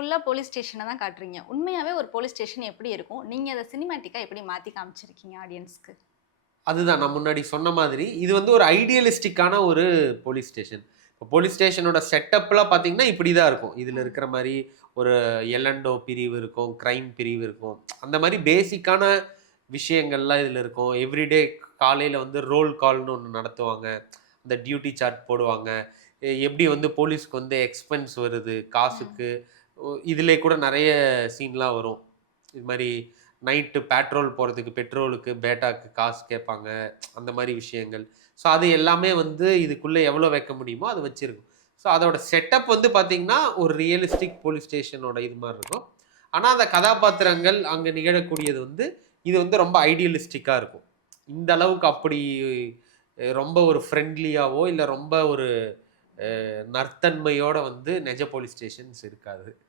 ஃபுல்லா போலீஸ் ஸ்டேஷன தான் காட்டுறீங்க. உண்மையாவே ஒரு போலீஸ் ஸ்டேஷன் எப்படி இருக்கும்? நீங்க அத சினிமேட்டிக்கா எப்படி மாத்தி காமிச்சிருக்கீங்க ஆடியன்ஸ்க்கு? அதுதான் நான் முன்னாடி சொன்ன மாதிரி, இது வந்து ஒரு ஐடியலிஸ்டிக்கான ஒரு போலீஸ் ஸ்டேஷன். இப்போ போலீஸ் ஸ்டேஷனோட செட்டப்லாம் பார்த்தீங்கன்னா, இப்படி தான் இருக்கும். இதில ம். இருக்கிற மாரி ஒரு எல்&ஓ பிரிவு இருக்கும், கிரைம் பிரிவு இருக்கும். அந்த மாரி பேசிக்கான விஷயங்கள்லாம் இதில இருக்கும். எவ்ரிடே காலையில வந்து ரோல் கால்ன்னு ஒண்ணு நடத்துவாங்க. அந்த டியூட்டி சார்ட் போடுவாங்க. எப்படி வந்து போலீஸ்க்கு வந்து எக்ஸ்பென்ஸ் வருது, ம். காசுக்கு. இதிலே கூட நெறைய சீன்லாம் வரும். இது மாரி நைட்டு பேட்ரோல் போறதுக்கு, பெட்ரோலுக்கு, பேட்டாக்கு காசு கேட்பாங்க. அந்த மாரி விஷயங்கள். ஸோ, அது எல்லாமே வந்து இதுக்குள்ள எவ்வளோ வைக்க முடியுமோ, அது வச்சிருக்கும். ஸோ, அதோட செட்டப் வந்து பார்த்தீங்கன்னா, ஒரு ரியலிஸ்டிக் போலீஸ் ஸ்டேஷனோட இது மாரி இருக்கும். ஆனா, அந்த கதாபாத்திரங்கள் அங்க நிகழக்கூடியது வந்து, இது வந்து ரொம்ப ஐடியலிஸ்டிக்கா இருக்கும். இந்த அளவுக்கு அப்படி ரொம்ப ஒரு ஃப்ரெண்ட்லியாவோ, இல்ல ரொம்ப ஒரு நற்தன்மையோட வந்து நெஜ போலீஸ் ஸ்டேஷன்ஸ் இருக்காது.